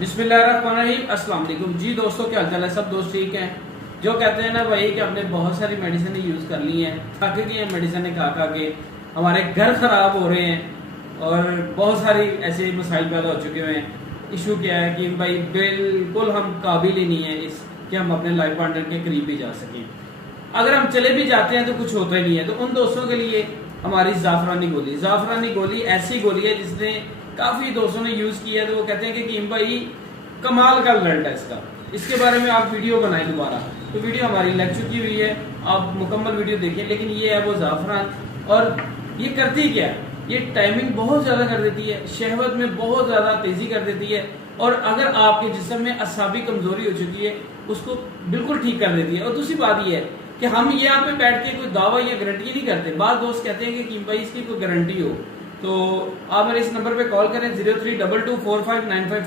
بسم اللہ الرحمن الرحیم، السلام علیکم جی دوستوں، کیا حال چال ہے؟ سب دوست ٹھیک ہیں؟ جو کہتے ہیں نا بھائی کہ ہم نے بہت ساری میڈیسنیں یوز کر لی ہیں، تھک گئی ہیں میڈیسنیں کھا کے، ہمارے گھر خراب ہو رہے ہیں اور بہت ساری ایسے مسائل پیدا ہو چکے ہوئے ہیں۔ ایشو کیا ہے کہ بھائی بالکل ہم قابل ہی نہیں ہیں اس کہ ہم اپنے لائف پارٹنر کے قریب بھی جا سکیں۔ اگر ہم چلے بھی جاتے ہیں تو کچھ ہوتا ہی نہیں ہے۔ تو ان دوستوں کے لیے ہماری زعفرانی گولی ایسی گولی ہے جس نے کافی دوستوں نے یوز کی ہے، تو وہ کہتے ہیں کہ کیم بھائی کمال کا رزلٹ ہے اس کا۔ اس کے بارے میں آپ ویڈیو بنائیں دوبارہ، تو ویڈیو ہماری لگ چکی ہوئی ہے، آپ مکمل ویڈیو دیکھیں۔ لیکن یہ ہے وہ زعفران، اور یہ کرتی کیا ہے؟ یہ ٹائمنگ بہت زیادہ کر دیتی ہے، شہوت میں بہت زیادہ تیزی کر دیتی ہے، اور اگر آپ کے جسم میں اعصابی کمزوری ہو چکی ہے اس کو بالکل ٹھیک کر دیتی ہے۔ اور دوسری بات یہ ہے کہ ہم یہاں پہ بیٹھ کے کوئی دعویٰ یا گارنٹی نہیں کرتے۔ بعض دوست کہتے ہیں کہ بھائی اس کی کوئی گارنٹی ہو، تو آپ میرے اس نمبر پہ کال کریں 03224595